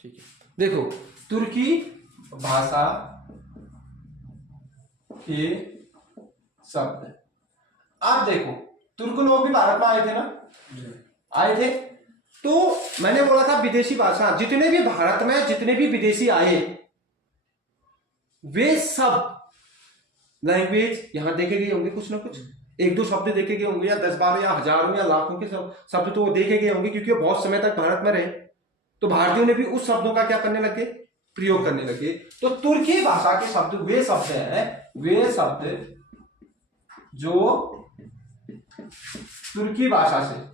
ठीक है, देखो तुर्की भाषा के शब्द। आप देखो तुर्क लोग भी भारत में आए थे ना, आए थे। तो मैंने बोला था विदेशी भाषा, जितने भी भारत में जितने भी विदेशी आए वे सब लैंग्वेज यहां देखे गए होंगे, कुछ ना कुछ एक दो शब्द देखे गए होंगे, या 10-12 या हजारों या लाखों के शब्द तो देखे गए होंगे, क्योंकि वो बहुत समय तक भारत में रहे। तो भारतीयों ने भी उस शब्दों का क्या करने लगे, प्रयोग करने लगे। तो तुर्की भाषा के शब्द वे शब्द हैं, वे शब्द जो तुर्की भाषा से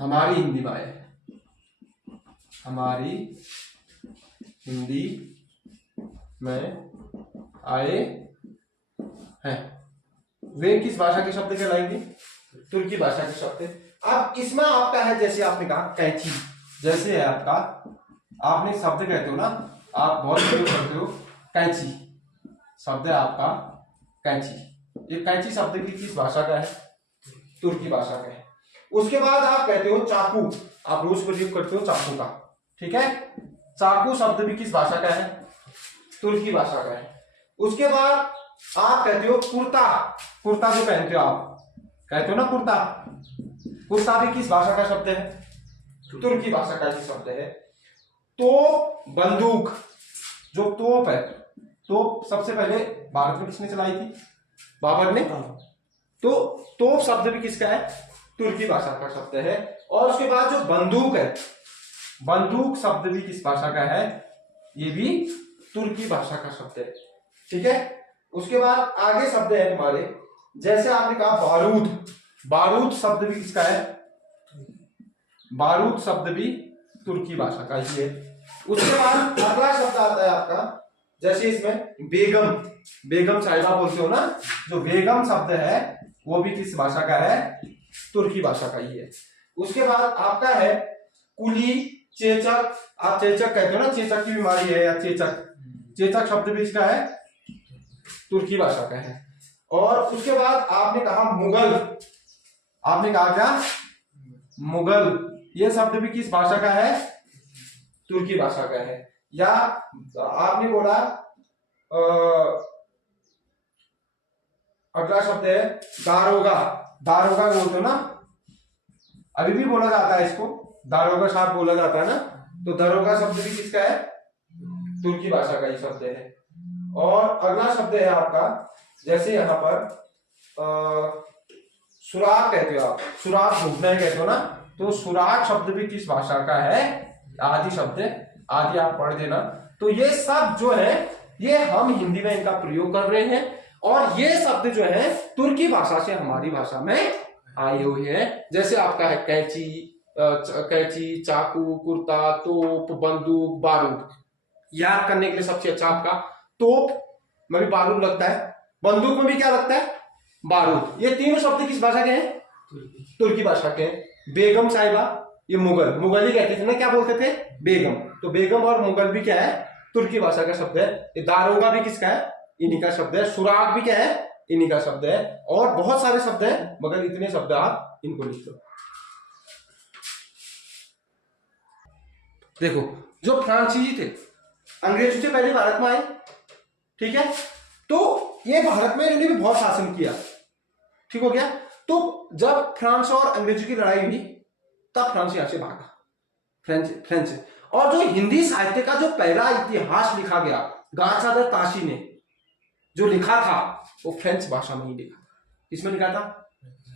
हमारी हिंदी में आए, हमारी हिंदी में आए हैं, वे किस भाषा के शब्द कहलाएंगे, तुर्की भाषा के शब्द। अब इसमें आपका है, जैसे आपने कहा कैंची, जैसे है आपका, आपने शब्द कहते हो ना, आप बहुत प्रयोग करते हो कैंची, शब्द है आपका कैंची। ये कैंची शब्द भी किस भाषा का है, तुर्की भाषा का है। उसके बाद आप कहते हो चाकू, आप रोज प्रयोग करते हो चाकू का, ठीक है। चाकू शब्द भी किस भाषा का है, तुर्की भाषा का है। उसके बाद आप कहते हो कुर्ता, कुर्ता जो पहनते हो आप, कहते हो ना कुर्ता, कुर्ता भी किस भाषा का शब्द है, तुर्की भाषा का ही शब्द है। तोप, बंदूक, जो तोप है, तोप सबसे पहले भारत में किसने चलाई थी, बाबर ने। तो तोप शब्द भी किसका है, तुर्की भाषा का शब्द है। और उसके बाद जो बंदूक है, बंदूक शब्द भी किस भाषा का है, ये भी तुर्की भाषा का शब्द है, ठीक है। उसके बाद आगे शब्द है तुम्हारे, जैसे आपने कहा बारूद, बारूद शब्द भी किसका है, बारूद शब्द भी तुर्की भाषा का ही है। उसके बाद अगला शब्द आता है आपका, जैसे इसमें बेगम, बेगम साहिबा बोलते हो ना, जो बेगम शब्द है वो भी किस भाषा का है, तुर्की भाषा का ही है। उसके बाद आपका है कुली, चेचक, आप चेचक कहते हो ना, चेचक की बीमारी है या चेचक, चेचक शब्द भी इसका है, तुर्की भाषा का है। और उसके बाद आपने कहा मुगल, आपने कहा क्या, मुगल, ये शब्द भी किस भाषा का है, तुर्की भाषा का है। या आपने बोला अगला शब्द है दारोगा, दारोगा बोलते हो ना, अभी भी बोला जाता है इसको, दारोगा साहब बोला जाता है ना, तो दारोगा शब्द भी किसका है, तुर्की भाषा का ही शब्द है। और अगला शब्द है आपका, जैसे यहाँ पर सुराग कहते हो आप, सुराग घूमना कहते हो ना, तो सुराग शब्द भी किस भाषा का है, आदि शब्द, आदि आप पढ़ देना। तो ये सब जो है ये हम हिंदी में इनका प्रयोग कर रहे हैं, और ये शब्द जो है तुर्की भाषा से हमारी भाषा में आए हुए हैं। जैसे आपका है कैंची, कैंची, चाकू, कुर्ता, तोप, बंदूक, बारूद। याद करने के लिए सबसे अच्छा आपका तोप में भी बारूद लगता है, बंदूक में भी क्या लगता है, बारूद। ये तीनों शब्द किस भाषा के हैं, तुर्की भाषा के हैं। बेगम साहिबा, ये मुगल, मुगल ही कहते थे ना, क्या बोलते थे, बेगम। तो बेगम और मुगल भी क्या है, तुर्की भाषा का शब्द है। ये दारोगा भी किसका है, इन्हीं का शब्द है। सुराग भी क्या है, इन्हीं का शब्द है। और बहुत सारे शब्द हैं, मगर इतने शब्द आप इनको लिख लो। देखो जो फ्रांसीसी थे, अंग्रेजों से पहले भारत में आए, ठीक है, तो ये भारत में इन्होंने भी बहुत शासन किया, ठीक हो गया। तो जब फ्रांस और अंग्रेजों की लड़ाई हुई तब फ्रांस यहां से भागा, फ्रेंच। और जो हिंदी साहित्य का जो पहला इतिहास लिखा गया, गाचादर ताशी ने जो लिखा था, वो फ्रेंच भाषा में ही लिखा था। किसमें लिखा था,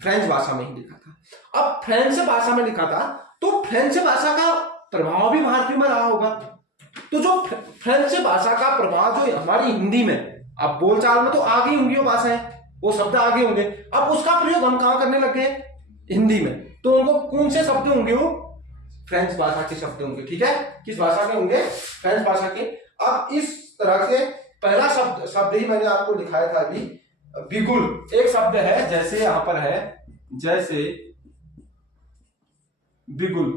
फ्रेंच भाषा में ही लिखा था। अब फ्रेंच भाषा में लिखा था, तो फ्रेंच भाषा का प्रभाव भी भारतीयों में रहा होगा। तो जो फ्रेंच भाषा का प्रभाव जो हमारी हिंदी में, अब बोलचाल में तो आ गई होंगी वो भाषाएं, वो शब्द आगे होंगे, अब उसका प्रयोग हम कहां करने लगे, हिंदी में। तो उनको कौन से शब्द होंगे, वो फ्रेंच भाषा के शब्द होंगे, ठीक है। किस भाषा के होंगे, फ्रेंच भाषा के। अब इस तरह से पहला शब्द ही मैंने आपको दिखाया था अभी, बिगुल एक शब्द है, जैसे यहां पर है, जैसे बिगुल,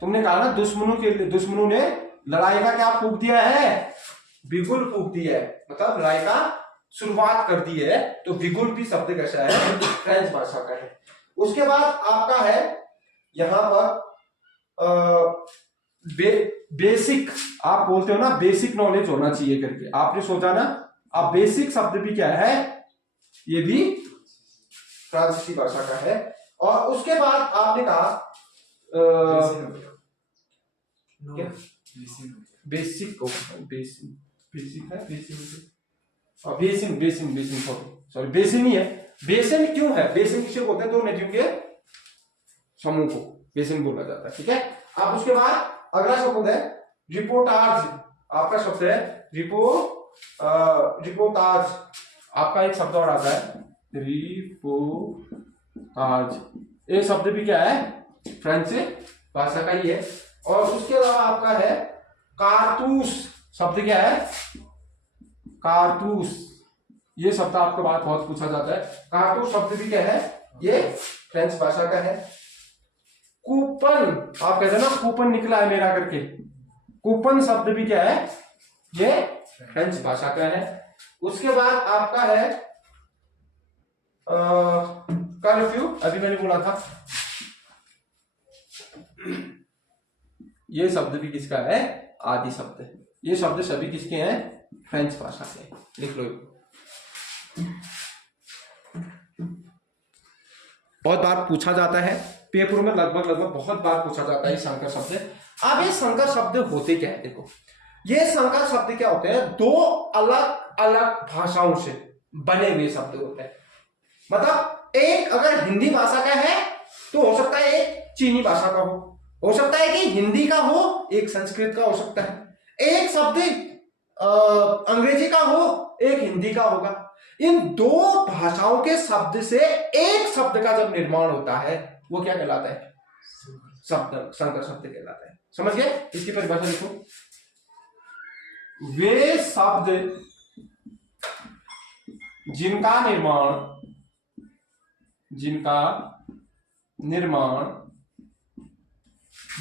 तुमने कहा ना दुश्मनों ने लड़ाई का क्या फूंक दिया है, बिगुल फूंक दिया है, मतलब लड़ाई का शुरुआत कर दी है। तो बिगुल भी शब्द कैसा है, फ्रेंच भाषा का है। उसके बाद आपका है यहां पर बेसिक आप बोलते हो ना, बेसिक नॉलेज होना चाहिए करके, आपने सोचा ना। अब बेसिक शब्द भी क्या है, ये भी फ्रांसीसी भाषा का है। और उसके बाद आपने कहा बेसिक बेसिक है, बेसिन सॉरी बेसिन ही है। बेसिन क्यों है, बेसिन किसे बोलते हैं, दो नदियों के समूह को बेसिन बोला जाता है, ठीक है। अब उसके बाद अगला शब्द है रिपोर्टाज। आपका शब्द है रिपोर्टाज। आपका एक शब्द और आता है रिपोर्टाज। ये शब्द भी क्या है, फ्रेंच भाषा का ही है। और उसके अलावा आपका है कारतूस। शब्द क्या है, कारतूस। ये शब्द आपके बाद बहुत पूछा जाता है। कारतूस शब्द भी क्या है, ये फ्रेंच भाषा का है। कूपन, आप कहते हैं ना कूपन निकला है मेरा करके, कूपन शब्द भी क्या है, ये फ्रेंच भाषा का है। उसके बाद आपका है कर्फ्यू, अभी मैंने बोला था। ये शब्द भी किसका है, आदि शब्द। ये शब्द सभी किसके हैं, फ्रेंच भाषा के। लिख लो, बहुत बार पूछा जाता है पेपर में, लगभग बहुत बार पूछा जाता है ये संकर शब्द। अब ये संकर शब्द होते क्या है, देखो ये संकर शब्द क्या होते हैं, दो अलग अलग भाषाओं से बने हुए शब्द होते हैं। मतलब एक अगर हिंदी भाषा का है तो हो सकता है एक चीनी भाषा का हो सकता है कि हिंदी का हो, एक संस्कृत का हो सकता है, एक शब्द अंग्रेजी का हो, एक हिंदी का होगा। इन दो भाषाओं के शब्द से एक शब्द का जब निर्माण होता है वो क्या कहलाता है, शब्द, संकर शब्द कहलाता है। समझ गए, इसकी परिभाषा लिखो। वे शब्द जिनका निर्माण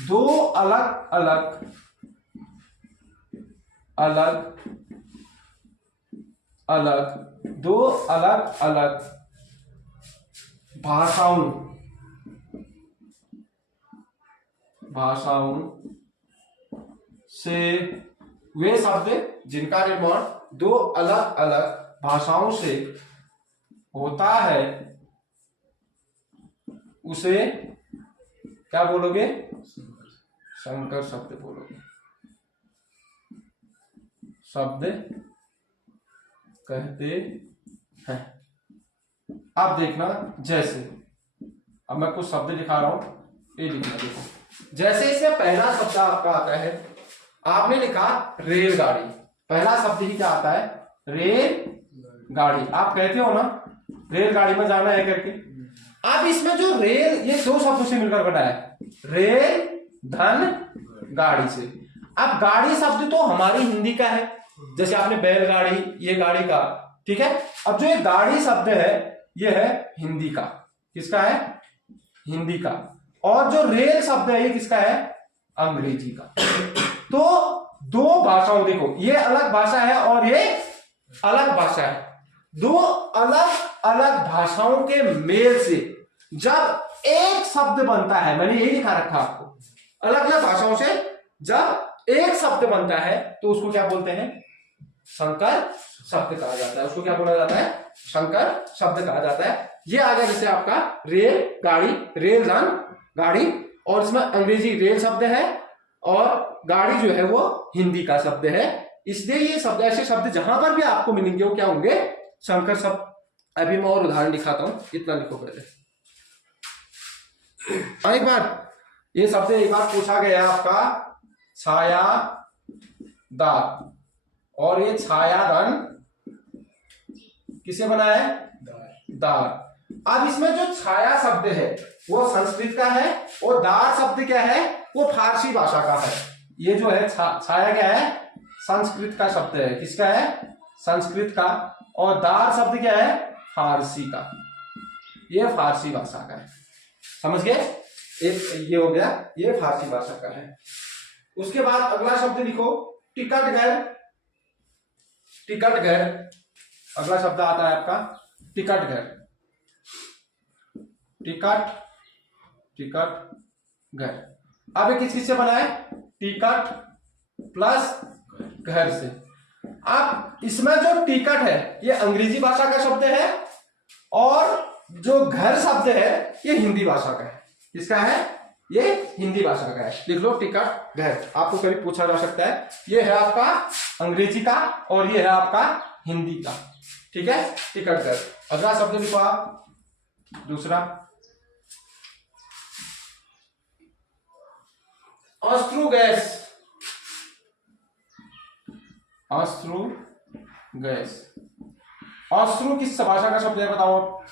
दो अलग अलग भाषाओं से, वे शब्द जिनका निर्माण दो अलग अलग भाषाओं से होता है उसे क्या बोलोगे, संकर शब्द बोलोगे। शब्द कहते हैं। अब देखना, जैसे अब मैं कुछ शब्द लिखा रहा हूं, ये लिखना देखो। जैसे इसमें पहला शब्द आपका आता है, आपने लिखा रेलगाड़ी। पहला शब्द ही क्या आता है, रेलगाड़ी। आप कहते हो ना रेलगाड़ी में जाना है करके। अब इसमें जो रेल, ये दो शब्दों से मिलकर बना है, रेल धन गाड़ी से। अब गाड़ी शब्द तो हमारी हिंदी का है, जैसे आपने बैलगाड़ी, ये गाड़ी का, ठीक है। अब जो ये गाड़ी शब्द है ये है हिंदी का, किसका है, हिंदी का। और जो रेल शब्द है ये किसका है, अंग्रेजी का। तो दो भाषाओं, देखो ये अलग भाषा है और ये अलग भाषा है। दो अलग अलग भाषाओं के मेल से जब एक शब्द बनता है, मैंने यही लिखा रखा आपको, अलग अलग भाषाओं से जब एक शब्द बनता है तो उसको क्या बोलते हैं, संकर शब्द कहा जाता है। उसको क्या बोला जाता है, संकर शब्द कहा जाता है। ये आ गया जैसे आपका रेल गाड़ी, रेल धन गाड़ी, और इसमें अंग्रेजी रेल शब्द है और गाड़ी जो है वो हिंदी का शब्द है। इसलिए ये शब्द, ऐसे शब्द जहां पर भी आपको मिलेंगे वो क्या होंगे, संकर शब्द। अभी मैं और उदाहरण दिखाता हूं, इतना लिखो पहले। एक बार ये शब्द एक बार पूछा गया आपका छायादार, और ये छायादान किसे बना है, दार। अब इसमें जो छाया शब्द है वो संस्कृत का है और दार शब्द क्या है, वो फारसी भाषा का है। ये जो है छाया क्या है, संस्कृत का शब्द है, किसका है, संस्कृत का। और दार शब्द क्या है, फारसी का, ये फारसी भाषा का है। समझ गए, एक ये हो गया, ये फारसी भाषा का है। उसके बाद अगला शब्द लिखो, टिकट घर। टिकट घर, अगला शब्द आता है आपका टिकट घर। टिकट घर। अब ये किस से बना है? टिकट प्लस घर से। अब इसमें जो टिकट है ये अंग्रेजी भाषा का शब्द है और जो घर शब्द है ये हिंदी भाषा का है। किसका है? ये हिंदी भाषा का है। लिख लो टिकट घर। आपको कभी पूछा जा सकता है। ये है आपका अंग्रेजी का और ये है आपका हिंदी का। ठीक है, टिकट घर। अगला शब्द लिखो आप, दूसरा अश्रु गैस। अश्रु गैस। अश्रु किस भाषा का शब्द है बताओ?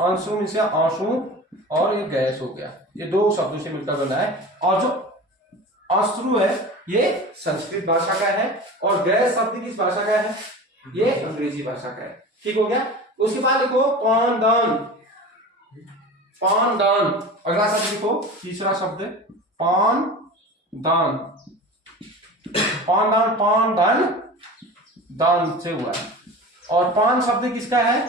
अंशु मीन्स आंसू और ये गैस हो गया। ये दो शब्दों से मिलकर बना है। और जो अश्रु है ये संस्कृत भाषा का है और गैस शब्द किस भाषा का है? ये अंग्रेजी भाषा का है। ठीक हो गया। उसके बाद लिखो पानदान। पानदान। अगला शब्द लिखो, तीसरा शब्द पानदान। पानदान, पान धन दान से हुआ है। और पान शब्द किसका है?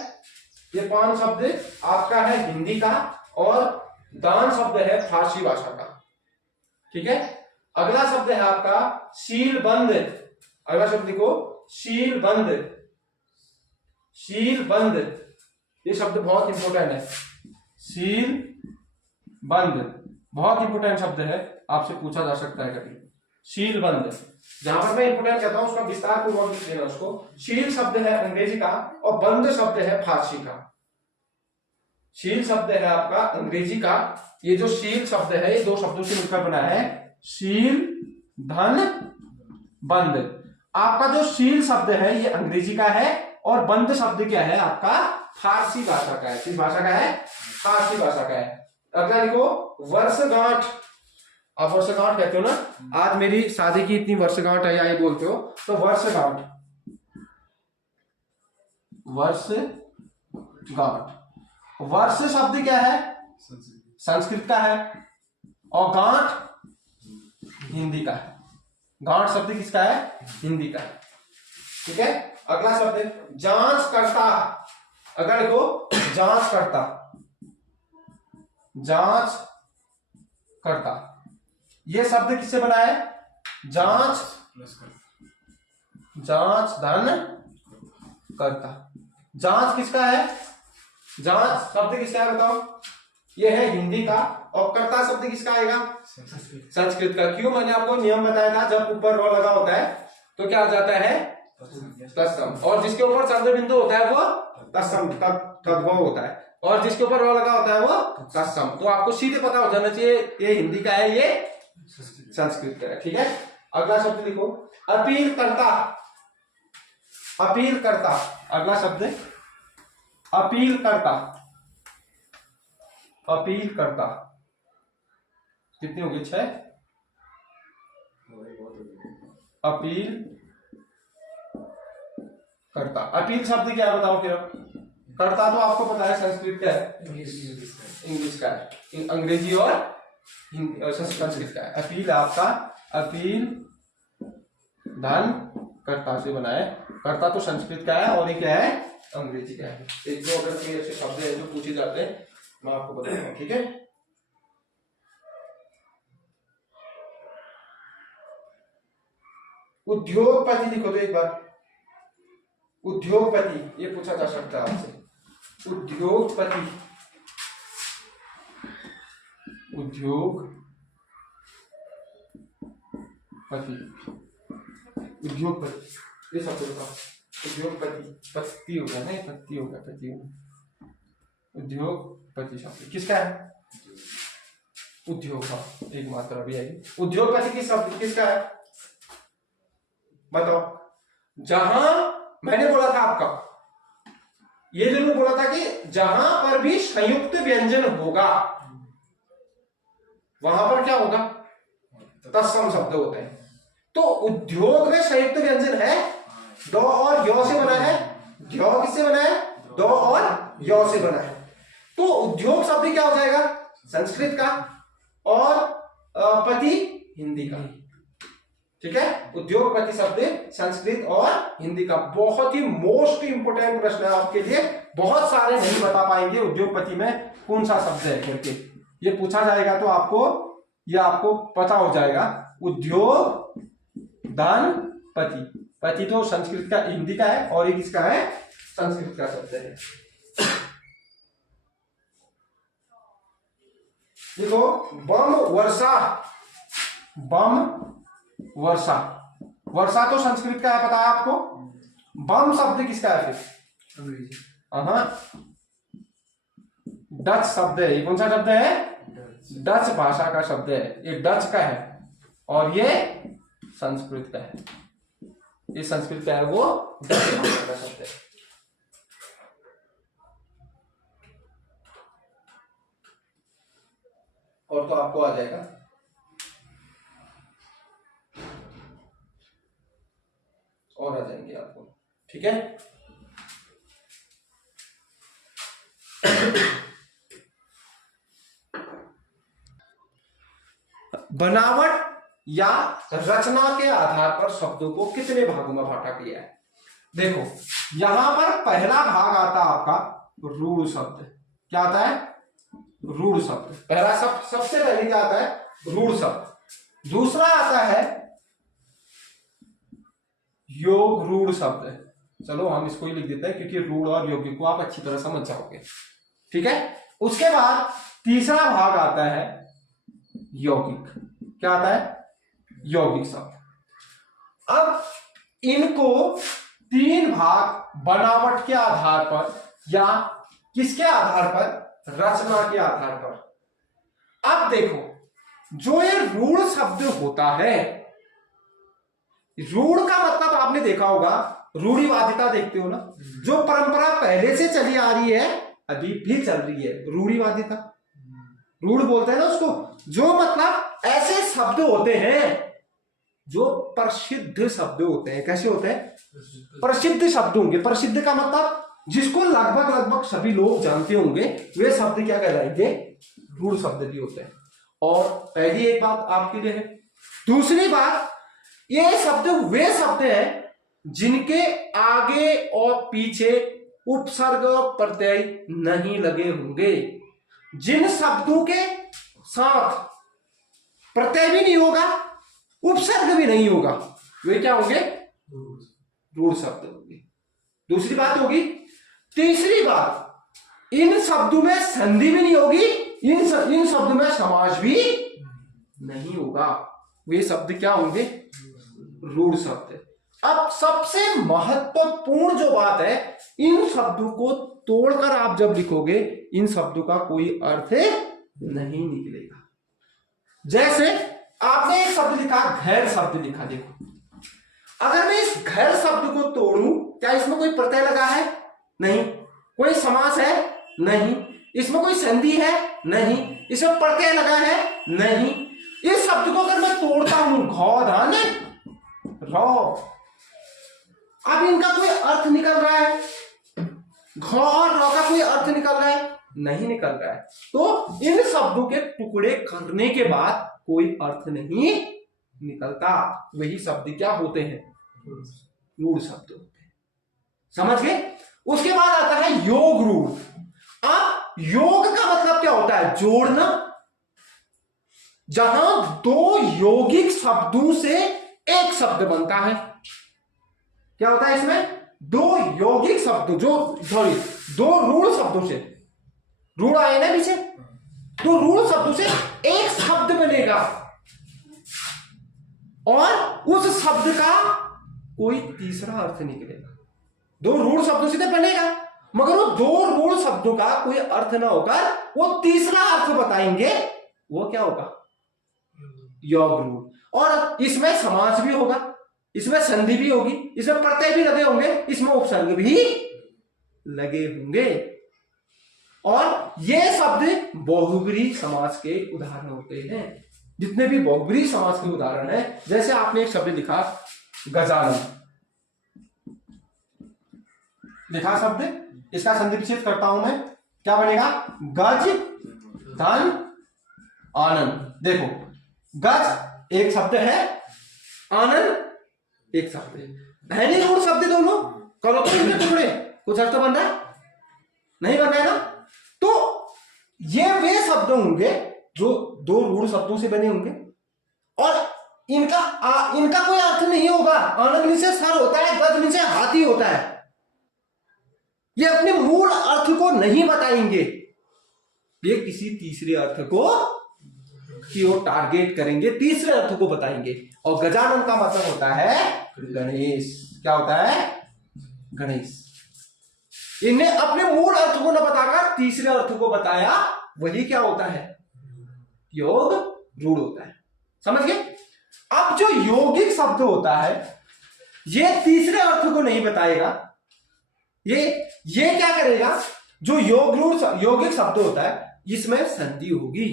ये पान शब्द आपका है हिंदी का और दान शब्द है फारसी भाषा का। ठीक है। अगला शब्द है आपका शीलबंद। अगला शब्द लिखो शीलबंद। शीलबंद ये शब्द बहुत इंपोर्टेंट है। शीलबंद बहुत इंपोर्टेंट शब्द है, आपसे पूछा जा सकता है कभी। शीलबंद, जहां पर मैं इंपोर्टेंट कहता हूं उसका विस्तार पूर्वक लिख लेना उसको। शील शब्द है अंग्रेजी का और बंद शब्द है फारसी का। शील शब्द है आपका अंग्रेजी का। ये जो शील शब्द है ये दो शब्दों से मिलकर बना है, शील धन बंद। आपका जो शील शब्द है ये अंग्रेजी का है और बंद शब्द क्या है आपका? फारसी भाषा का है। किस भाषा का है? फारसी भाषा का है। अगला लिखो वर्षगांठ। आप वर्षगांठ कहते हो ना, आज मेरी शादी की इतनी वर्षगांठ है, या ये बोलते हो तो वर्षगांठ। वर्षगांठ। वर्ष शब्द क्या है? संस्कृत का है और गांठ हिंदी का है। गांठ शब्द किसका है? हिंदी का है। ठीक है। अगला शब्द जांच करता। अगर देखो जांच करता। जांच करता ये शब्द किससे बना है? जांच, जांच धन करता। जांच किसका है? जांच शब्द किसका है बताओ? ये है हिंदी का और कर्ता शब्द किसका आएगा? संस्कृत का। क्यों? मैंने आपको नियम बताया था, जब ऊपर रो लगा होता है तो क्या आ जाता है? तत्सम। और जिसके ऊपर चंद्र बिंदु होता है वो तत्सम तद्भव होता है और जिसके ऊपर रो लगा होता है वो तत्सम। तो आपको सीधे पता हो जाना चाहिए ये हिंदी का है, ये संस्कृत का है। ठीक है। अगला शब्द लिखो अपील करता। अपील करता। अगला शब्द अपील करता। अपील करता कितनी होगी? 6। अपील करता। अपील शब्द क्या बताओ फिर? करता तो आपको पता है संस्कृत का है, इंग्लिश का है, अंग्रेजी और संस्कृत का है। अपील आपका अपील धन कर्ता से बना है। कर्ता तो संस्कृत का है और ये क्या है? अंग्रेजी का है। एक दो अगर कोई ऐसे शब्द हैं जो पूछे जाते हैं मैं आपको बताऊंगा। ठीक है। उद्योगपति लिखो तो एक बार। उद्योगपति ये पूछा जा सकता है आपसे। उद्योगपति। उद्योगपति। उद्योगपति ये शब्द बताओ। उद्योगपति पति होगा, नहीं पति होगा, पति होगा। उद्योगपति शब्द किसका है? उद्योग। हाँ, एक मात्रा भी आई। उद्योगपति किस शब्द किसका है बताओ? जहां मैंने बोला था आपका, ये जरूर बोला था कि जहां पर भी संयुक्त व्यंजन होगा वहां पर क्या होगा? तत्सम शब्द होते हैं। तो उद्योग में संयुक्त व्यंजन है, दो और यो से बना है। द्यो किससे बना है? दो और यो से बना है। तो उद्योग शब्द क्या हो जाएगा? संस्कृत का और पति हिंदी का। ठीक है। उद्योगपति शब्द संस्कृत और हिंदी का। बहुत ही मोस्ट इंपोर्टेंट प्रश्न है आपके लिए, बहुत सारे नहीं बता पाएंगे उद्योगपति में कौन सा शब्द है करके, ये पूछा जाएगा तो आपको पता हो जाएगा। उद्योग धन पति, पति तो संस्कृत का, हिंदी का है, और ये किसका है, संस्कृत का शब्द है। देखो बम वर्षा, बम वर्षा, वर्षा तो संस्कृत का है, पता है आपको। बम शब्द किसका है फिर, अंग्रेजी। डच शब्द है, ये कौन सा शब्द है, डच भाषा का शब्द है, ये डच का है, और ये संस्कृत का है, ये संस्कृत का है, वो डच भाषा का शब्द है। और तो आपको आ जाएगा। और आ जाएंगे आपको, ठीक है। बनावट या रचना के आधार पर शब्दों को कितने भागों में बांटा गया है। देखो यहां पर पहला भाग आता है आपका रूढ़ शब्द। क्या आता है, रूढ़ शब्द। पहला शब्द सबसे पहले क्या आता है, रूढ़ शब्द। दूसरा आता है योग रूढ़ शब्द। चलो हम इसको ही लिख देते हैं, क्योंकि रूढ़ और यौगिक को आप अच्छी तरह समझ जाओगे, ठीक है। उसके बाद तीसरा भाग आता है यौगिक। क्या आता है, यौगिक शब्द। अब इनको तीन भाग बनावट के आधार पर या किसके आधार पर, रचना के आधार पर। अब देखो जो ये रूढ़ शब्द होता है, रूढ़ का मतलब आपने देखा होगा, रूढ़िवादिता देखते हो ना, जो परंपरा पहले से चली आ रही है अभी भी चल रही है, रूढ़िवादिता, रूढ़ बोलते हैं ना उसको। जो मतलब ऐसे शब्द होते हैं जो प्रसिद्ध शब्द होते हैं। कैसे होते हैं, प्रसिद्ध शब्द होंगे। प्रसिद्ध का मतलब जिसको लगभग सभी लोग जानते होंगे, वे शब्द क्या कहलाएंगे, रूढ़ शब्द भी होते हैं। और पहली एक बात आपके लिए है। दूसरी बात, ये शब्द वे शब्द हैं जिनके आगे और पीछे उपसर्ग प्रत्यय नहीं लगे होंगे। जिन शब्दों के साथ प्रत्यय भी नहीं होगा, उपसर्ग भी नहीं होगा, वे क्या होंगे, रूढ़ शब्द होंगे। दूसरी बात होगी। तीसरी बात, इन शब्दों में संधि भी नहीं होगी, इन शब्दों में समास भी नहीं होगा, वे शब्द क्या होंगे, रूढ़ शब्द। अब सबसे महत्वपूर्ण जो बात है, इन शब्दों को तोड़कर आप जब लिखोगे, इन शब्दों का कोई अर्थ नहीं निकलेगा। जैसे आपने एक शब्द लिखा, घर शब्द लिखा। देखो अगर मैं इस घर शब्द को तोड़ूं, क्या इसमें कोई प्रत्यय लगा है, नहीं। कोई समास है, नहीं। इसमें कोई संधि है, नहीं। इसमें प्रत्यय लगा है, नहीं। इस शब्द को अगर मैं तोड़ता हूं, घौधान रौ, अब इनका कोई अर्थ निकल रहा है, घ और रौ का कोई अर्थ निकल रहा है, नहीं निकल रहा है। तो इन शब्दों के टुकड़े करने के बाद कोई अर्थ नहीं निकलता। वही शब्द क्या होते हैं, रूढ़ शब्द होते हैं। समझ गए। उसके बाद आता है योग रूढ़। अब योग का मतलब क्या होता है, जोड़ना। जहां दो यौगिक शब्दों से एक शब्द बनता है। क्या होता है इसमें, दो यौगिक शब्द, दो रूढ़ शब्दों से, रूढ़ आए ना पीछे, तो रूढ़ शब्दों से एक शब्द बनेगा और उस शब्द का कोई तीसरा अर्थ निकलेगा। दो रूढ़ शब्दों से तो बनेगा, मगर वो दो रूढ़ शब्दों का कोई अर्थ ना होकर वो तीसरा अर्थ बताएंगे, वो क्या होगा, योग रूढ़। और इसमें समास भी होगा, इसमें संधि भी होगी, इसमें प्रत्यय भी लगे होंगे, इसमें उपसर्ग भी लगे होंगे। और ये शब्द बहुब्रीहि समास के उदाहरण होते हैं। जितने भी बहुब्रीहि समास के उदाहरण हैं, जैसे आपने एक शब्द लिखा गजानन, लिखा शब्द, इसका संधि विच्छेद करता हूं मैं, क्या बनेगा, गज धन आनंद। देखो गज एक शब्द है, आनंद एक शब्द है नहीं, रूढ़ शब्द दोनों। करो तो इनके टुकड़े, कुछ अर्थ बन रहा है, नहीं बन रहा है ना। तो ये वे शब्द होंगे जो दो रूढ़ शब्दों से बने होंगे और इनका कोई अर्थ नहीं होगा। आनंद से सर होता है, गज से हाथी होता है। ये अपने मूल अर्थ को नहीं बताएंगे, ये किसी तीसरे अर्थ को की ओर टारगेट करेंगे, तीसरे अर्थ को बताएंगे। और गजानन का मतलब होता है गणेश। क्या होता है? गणेश। इन्हें अपने मूल अर्थ को न बताकर तीसरे अर्थ को बताया, वही क्या होता है? योग रूढ़ होता है। समझ गए? अब जो यौगिक शब्द होता है ये तीसरे अर्थ को नहीं बताएगा। ये क्या करेगा? जो यौगिक शब्द होता है इसमें संधि होगी,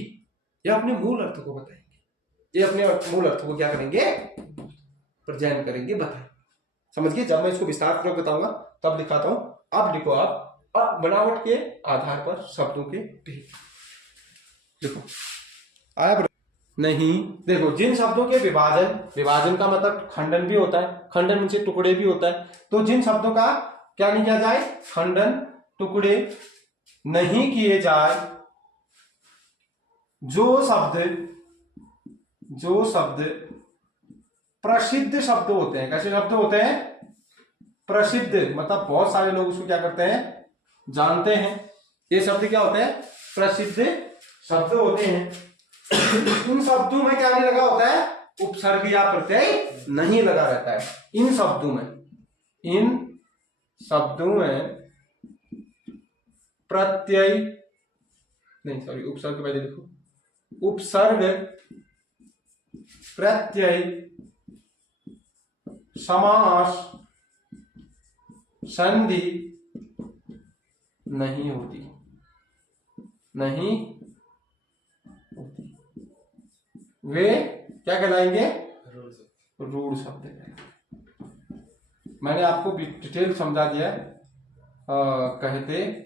ये अपने मूल अर्थ को बताएंगे। ये अपने मूल अर्थ को क्या करेंगे? प्रेजेंट करेंगे, बताएंगे। समझ गए? जब मैं इसको विस्तार पूर्वक बताऊंगा तब दिखाता हूं। अब लिखो आप बनावट के आधार पर शब्दों के देखो आया नहीं। देखो, जिन शब्दों के विभाजन का मतलब खंडन भी होता है, खंडन उनसे टुकड़े भी होता है। तो जिन शब्दों का क्या नहीं किया जाए? खंडन, टुकड़े नहीं किए जाए, जो शब्द प्रसिद्ध शब्द होते हैं। कैसे शब्द होते हैं? प्रसिद्ध, मतलब बहुत सारे लोग उसको क्या करते हैं? जानते हैं। ये शब्द क्या होते हैं? प्रसिद्ध शब्द होते हैं। इन शब्दों में क्या नहीं लगा होता है? उपसर्ग या प्रत्यय नहीं लगा रहता है। इन शब्दों में प्रत्यय नहीं, सॉरी, उपसर्ग पहले देखो। उपसर्ग, प्रत्यय, समास, संधि नहीं होती। वे क्या कहलाएंगे? रूढ़ शब्द। मैंने आपको डिटेल समझा दिया है। कहते हैं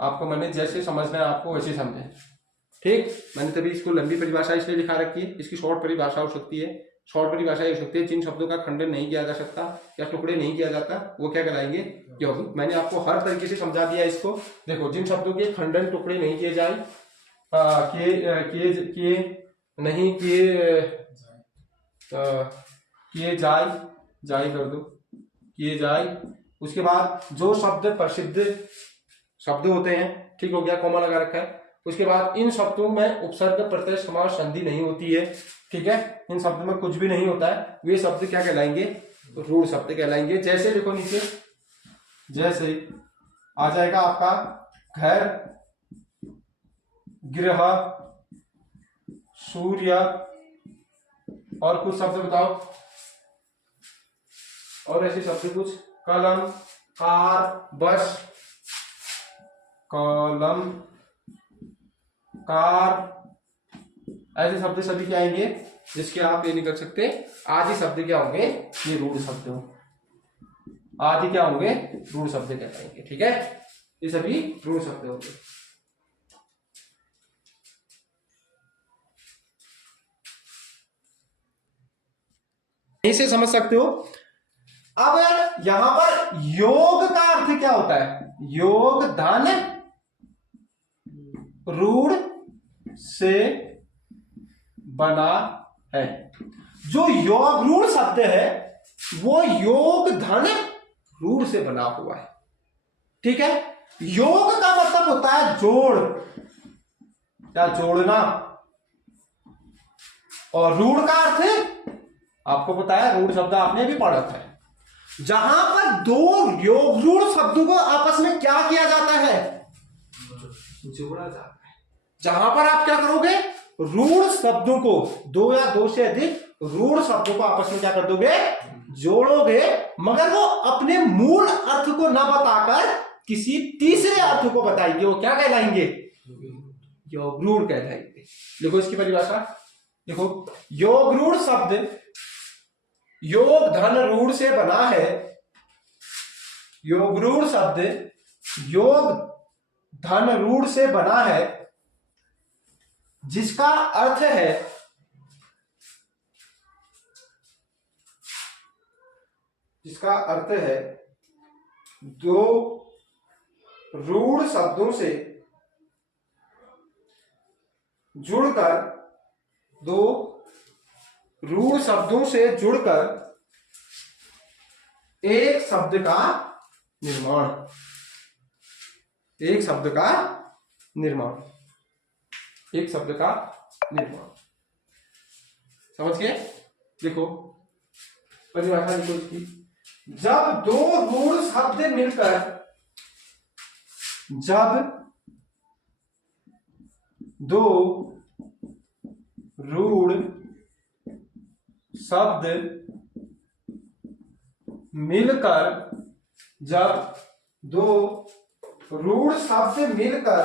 आपको, मैंने जैसे समझना है आपको वैसे समझे। ठीक, मैंने तभी इसको लंबी परिभाषा इसलिए लिखा रखी है। इसकी शॉर्ट परिभाषा हो सकती है। शॉर्ट परिभाषा हो सकती है जिन शब्दों का खंडन नहीं किया जा सकता या टुकड़े नहीं किया जाता वो क्या कहलाएंगे? यौगिक। मैंने आपको हर तरीके से समझा दिया इसको। देखो, जिन शब्दों के खंडन टुकड़े नहीं किए जाए, नहीं किए जाए कर दो, किए जाए। उसके बाद जो शब्द प्रसिद्ध शब्द होते हैं, ठीक हो गया, कॉमा लगा रखा है। उसके बाद इन शब्दों में उपसर्ग, प्रत्यय, समास, संधि नहीं होती है। ठीक है, इन शब्दों में कुछ भी नहीं होता है। वे शब्द क्या कहलाएंगे? रूढ़ शब्द कहलाएंगे। जैसे देखो नीचे, जैसे आ जाएगा आपका घर, गृह, सूर्य, और कुछ शब्द बताओ, और ऐसे शब्द कुछ, कलम, कार, बस, कलम, कार, ऐसे शब्द सभी क्या आएंगे जिसके आप ये नहीं कर सकते। आदि शब्द क्या होंगे? ये रूढ़ शब्द हो। आदि क्या होंगे? रूढ़ शब्द कहलाएंगे। ठीक है, ये सभी रूढ़ शब्द होंगे। इसे समझ सकते हो। अब यहां पर योग का अर्थ क्या होता है? योग धन रूढ़ से बना है। जो योग रूढ़ शब्द है वो योग धन रूढ़ से बना हुआ है। ठीक है, योग का मतलब होता है जोड़ या जोड़ना, और रूढ़ का अर्थ आपको पता है, रूढ़ शब्द आपने भी पढ़ा था। जहां पर दो योग रूढ़ शब्दों को आपस में क्या किया जाता है? जोड़ा जाता है। जहां पर आप क्या करोगे? रूढ़ शब्दों को, दो या दो से अधिक रूढ़ शब्दों को आपस में क्या कर दोगे? जोड़ोगे, मगर वो अपने मूल अर्थ को न बताकर किसी तीसरे अर्थ को बताएंगे। वो क्या कहलाएंगे? योग रूढ़ कहलाएंगे। देखो इसकी परिभाषा, देखो, योग रूढ़ शब्द योग धन रूढ़ से बना है। योग रूढ़ शब्द योग धन रूढ़ से बना है, जिसका अर्थ है दो रूढ़ शब्दों से जुड़कर, दो रूढ़ शब्दों से जुड़कर एक शब्द का निर्माण, एक शब्द का निर्माण, एक शब्द का निर्माण। समझ गए? देखो परिभाषा लिखो इसकी। जब दो रूढ़ शब्द मिलकर, जब दो रूढ़ शब्द मिलकर, जब दो रूढ़ शब्द मिलकर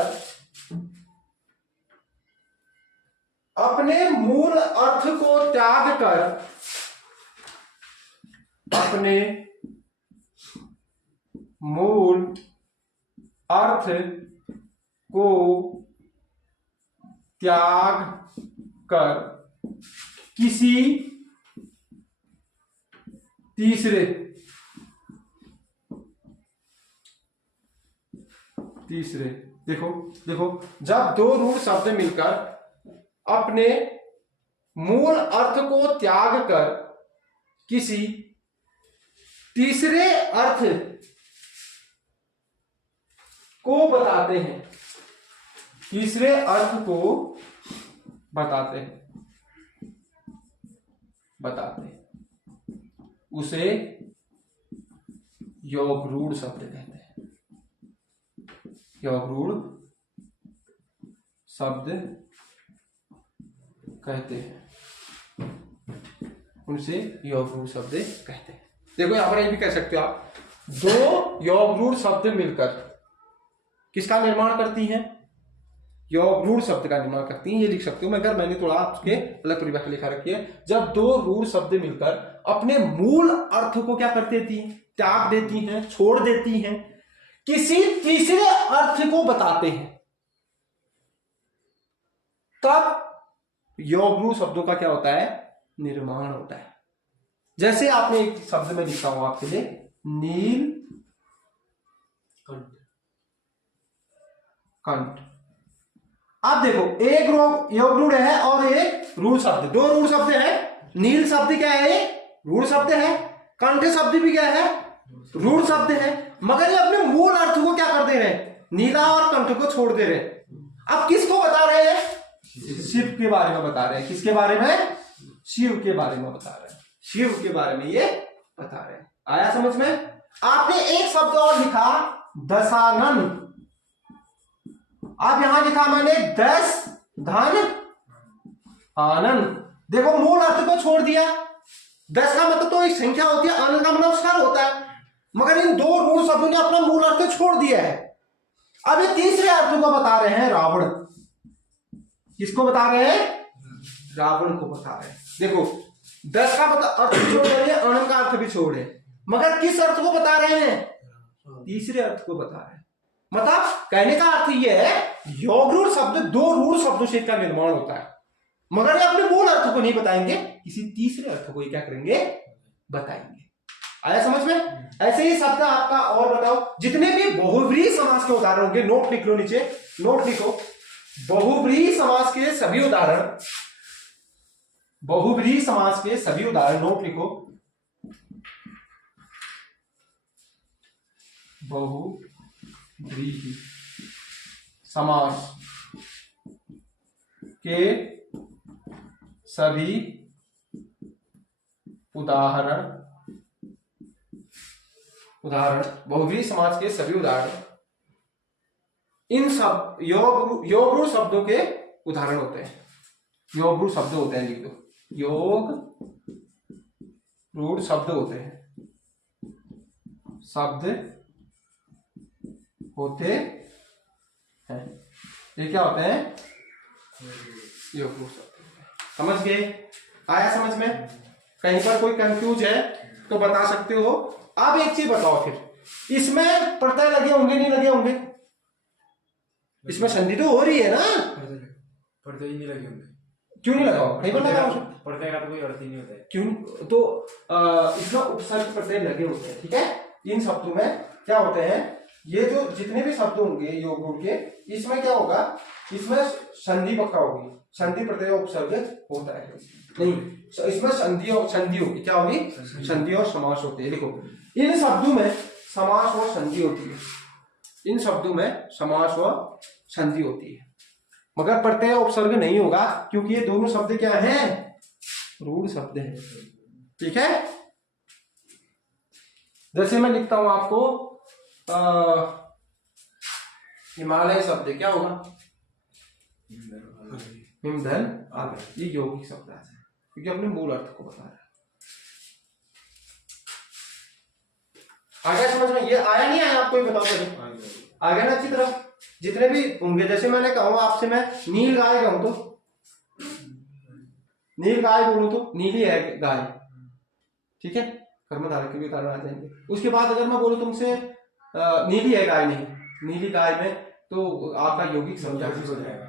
अपने मूल अर्थ को त्याग कर, अपने मूल अर्थ को त्याग कर किसी तीसरे, देखो देखो, जब दो रूढ़ शब्द मिलकर अपने मूल अर्थ को त्याग कर किसी तीसरे अर्थ को बताते हैं, तीसरे अर्थ को बताते हैं, उसे योगरूढ़ शब्द कहते हैं। योगरूढ़ शब्द कहते हैं, उनसे योगरूढ़ शब्द कहते हैं। देखो यहां पर ये भी कह सकते हो आप, दो योगरूढ़ शब्द मिलकर किसका निर्माण करती हैं? योगरूढ़ शब्द का निर्माण करती हैं, ये लिख सकते हो। मगर मैंने थोड़ा आपके अलग परिभाषा लिखा रखी है। जब दो रूढ़ शब्द मिलकर अपने मूल अर्थ को क्या कर देती हैं? त्याग देती हैं, छोड़ देती हैं, किसी तीसरे अर्थ को बताते हैं, तब योगरूढ़ शब्दों का क्या होता है? निर्माण होता है। जैसे आपने एक शब्द में लिखा हूं आपके लिए, नील कंठ। आप देखो, एक योगरूढ़ है और एक रूढ़ शब्द, दो रूढ़ शब्द है। नील शब्द क्या है? रूढ़ शब्द है। कंठ शब्द भी क्या है? रूढ़ शब्द है। मगर ये अपने मूल अर्थ को क्या कर दे रहे हैं? नीला और कंठ को छोड़ दे रहे हैं। अब किसको बता रहे हैं? शिव के बारे में बता रहे हैं। किसके बारे में? शिव के बारे में बता रहे हैं। शिव के बारे में ये बता रहे हैं। आया समझ में? आपने एक शब्द और लिखा, दशानन। आप यहां लिखा मैंने दस धन आनंद। देखो मूल अर्थ को छोड़ दिया। दस का मतलब तो एक संख्या होती है, आनंद का मतलब स्वर होता है। मगर इन दो रूढ़ शब्दों ने अपना मूल अर्थ छोड़ दिया है। अब ये तीसरे अर्थ को बता रहे हैं, रावण। किसको बता रहे हैं? रावण को बता रहे हैं। देखो 10 का मतलब अर्थ छोड़ रहे हैं, आनंद का अर्थ भी छोड़ रहे हैं, मगर किस अर्थ को बता रहे हैं? तीसरे अर्थ को बता रहे हैं। मतलब कहने का अर्थ यह है, योगरूढ़ शब्द दो रूढ़ शब्दों से इसका निर्माण होता है, मगर ये अपने मूल अर्थ को नहीं बताएंगे, किसी तीसरे अर्थ को ये क्या करेंगे? बताएंगे। आया समझ में? ऐसे ही शब्द आपका और बताओ, जितने भी बहुव्रीहि समास के उदाहरण होंगे, नोट लिख लो, नीचे नोट लिखो। बहुव्रीहि समास के सभी उदाहरण, बहुव्रीहि समास के सभी उदाहरण नोट लिखो। बहुव्रीहि समास के सभी उदाहरण, बहुव्रीहि समास के सभी उदाहरण इन सब योगरूढ़ शब्दों के उदाहरण होते हैं। योगरूढ़ शब्द होते हैं, लिख दो, योगरूढ़ शब्द होते हैं, शब्द होते हैं। ये क्या होते हैं? योगरूढ़ शब्द। समझ गए? आया समझ में? कहीं पर कोई कंफ्यूज है तो बता सकते हो। अब एक चीज बताओ, फिर इसमें प्रत्यय लगे होंगे नहीं लगे होंगे? इसमें संधि तो हो रही है ना? प्रत्यय नहीं लगे होंगे। क्यों नहीं लगा? नहीं लगा, प्रत्यय का तो कोई अर्थ ही नहीं होता है। क्यों? तो इसमें उपसर्ग प्रत्यय लगे होते हैं। ठीक है, इन शब्दों में क्या होते हैं? ये जो जितने भी शब्द होंगे योग गुण के, इसमें क्या होगा, इसमें संधि पक्का होगी, संधि प्रत्यय उपसर्ग होता है नहीं, इसमें संधि और संधि होगी, क्या होगी, संधि और समास होते हैं। देखो इन शब्दों में समास और संधि होती है, इन शब्दों में समास और संधि होती है, मगर प्रत्यय उपसर्ग नहीं होगा, क्योंकि ये दोनों शब्द क्या हैं, रूढ़ शब्द है। ठीक है, जैसे मैं लिखता हूं आपको हिमालय शब्द क्या होगा, हिमधन आगे, ये यौगिक शब्द है, क्योंकि अपने मूल अर्थ को बता रहा है। आगे समझ में ये आया नहीं आया, आपको ही बताओ पहले, आ गया ना अच्छी तरह, जितने भी होंगे, जैसे मैंने कहा आपसे, मैं नील गाय कहूं तो नील गाय बोलूं तो नीली है गाय, ठीक है, कर्मधारय के भी कारण आ जाएंगे। उसके बाद अगर मैं बोलूं तुमसे नीली है गाय, नहीं, नीली गाय में तो आपका यौगिक शब्द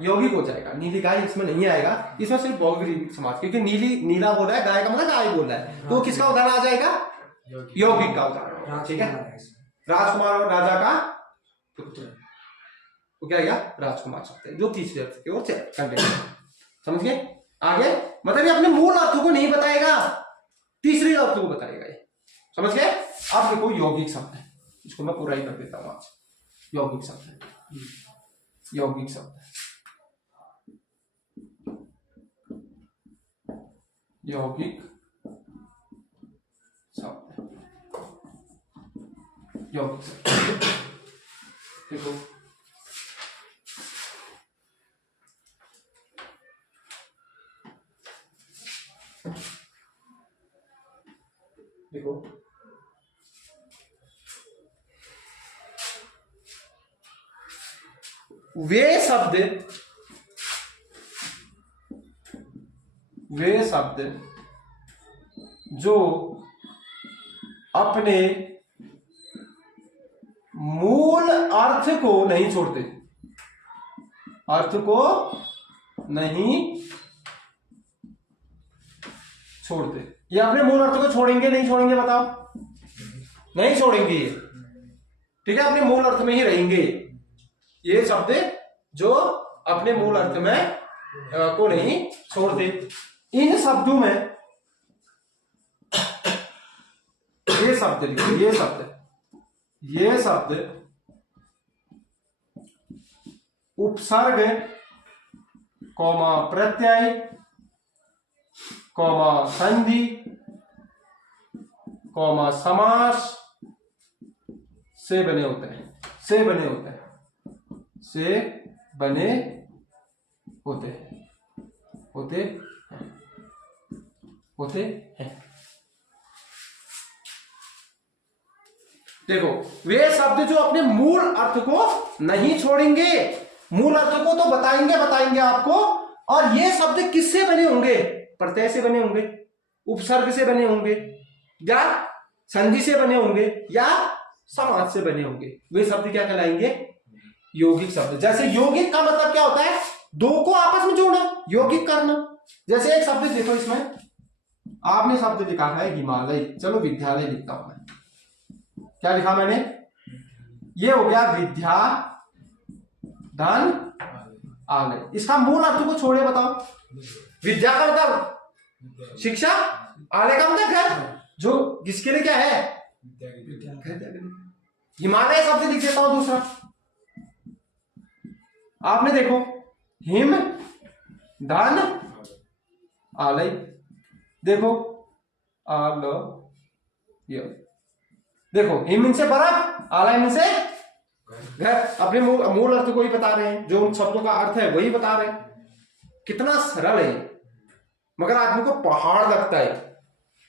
यौगिक हो जाएगा, नीली गाय इसमें नहीं आएगा, इसमें सिर्फ बहुव्रीहि समास, क्योंकि नीली नीला बोल रहा है, गाय का मतलब गाय बोल रहा है, तो किसका उदाहरण आ जाएगा, यौगिक का उदाहरण। ठीक है, राजकुमार और राजा का पुत्र, तो क्या आएगा, राजकुमार शब्द है, जो तीसरे अर्थ की ओर चल, समझ गए। आगे मतलब ये अपने मूल अर्थ को नहीं बताएगा, तीसरे अर्थ को बताएगा ये, समझ गए। अब देखो यौगिक शब्द है, इसको मैं पूरा ही कर देता हूं आज, यौगिक शब्द है, यौगिक शब्द है, यौगिक शब्द है, यौगिक शब्द देखो, देखो वे शब्द जो अपने मूल अर्थ को नहीं छोड़ते, अर्थ को नहीं छोड़ते, ये अपने मूल अर्थ को छोड़ेंगे नहीं छोड़ेंगे, बताओ, नहीं छोड़ेंगे, ठीक है, अपने मूल अर्थ में ही रहेंगे, ये शब्द जो अपने मूल अर्थ में को नहीं छोड़ते। इन शब्दों में ये शब्द ये शब्द उपसर्ग कौमा प्रत्यय कौमा संधि कौमा समास से बने होते हैं, से बने होते हैं, से बने होते हैं, होते हैं। देखो वे शब्द जो अपने मूल अर्थ को नहीं छोड़ेंगे, मूल अर्थ को तो बताएंगे आपको, और ये शब्द किससे बने होंगे, प्रत्यय से बने होंगे, उपसर्ग से बने होंगे, या संधि से बने होंगे, या समास से बने होंगे, वे शब्द क्या कहलाएंगे, यौगिक शब्द। जैसे यौगिक का मतलब क्या होता है, दो को आपस में जोड़ना, यौगिक करना। जैसे एक शब्द देखो, इसमें आपने शब्द लिखा है हिमालय, चलो विद्यालय लिखता हूं मैं, क्या लिखा मैंने, ये हो गया विद्या धन आलय, इसका मूल अर्थ को छोड़े बताओ, विद्या का मतलब शिक्षा, आलय का मतलब घर, जो किसके लिए क्या है, हिमालय शब्द लिख देता हूं दूसरा, आपने देखो हिम धन आलय, देखो आलय, देखो हिम इनसे बर्फ, आलय इनसे घर, अपने मूल अर्थ को ही बता रहे हैं, जो उन शब्दों का अर्थ है वही बता रहे हैं। कितना सरल है, मगर आदमी को पहाड़ लगता है।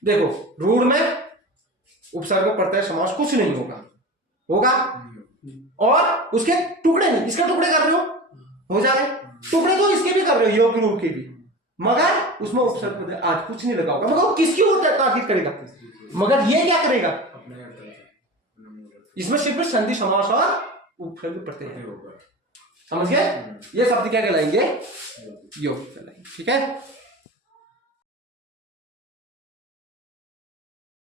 देखो रूढ़ में उपसर्ग प्रत्यय समास कुछ नहीं होगा, और उसके टुकड़े नहीं, इसके टुकड़े कर रहे हो जा रहे, टुकड़े तो इसके भी कर रहे हो, योग रूप के भी, मगर उसमें उपसर्ग प्रत्यय आज कुछ नहीं लगा होगा, मगर वो किसकी ओर ताकीद करेगा, मगर ये क्या करेगा, इसमें सिर्फ संधि समास और उपसर्ग प्रत्यय होगा, समझ गए। ये शब्द क्या कहलाएंगे, योग कहलाएंगे। ठीक है।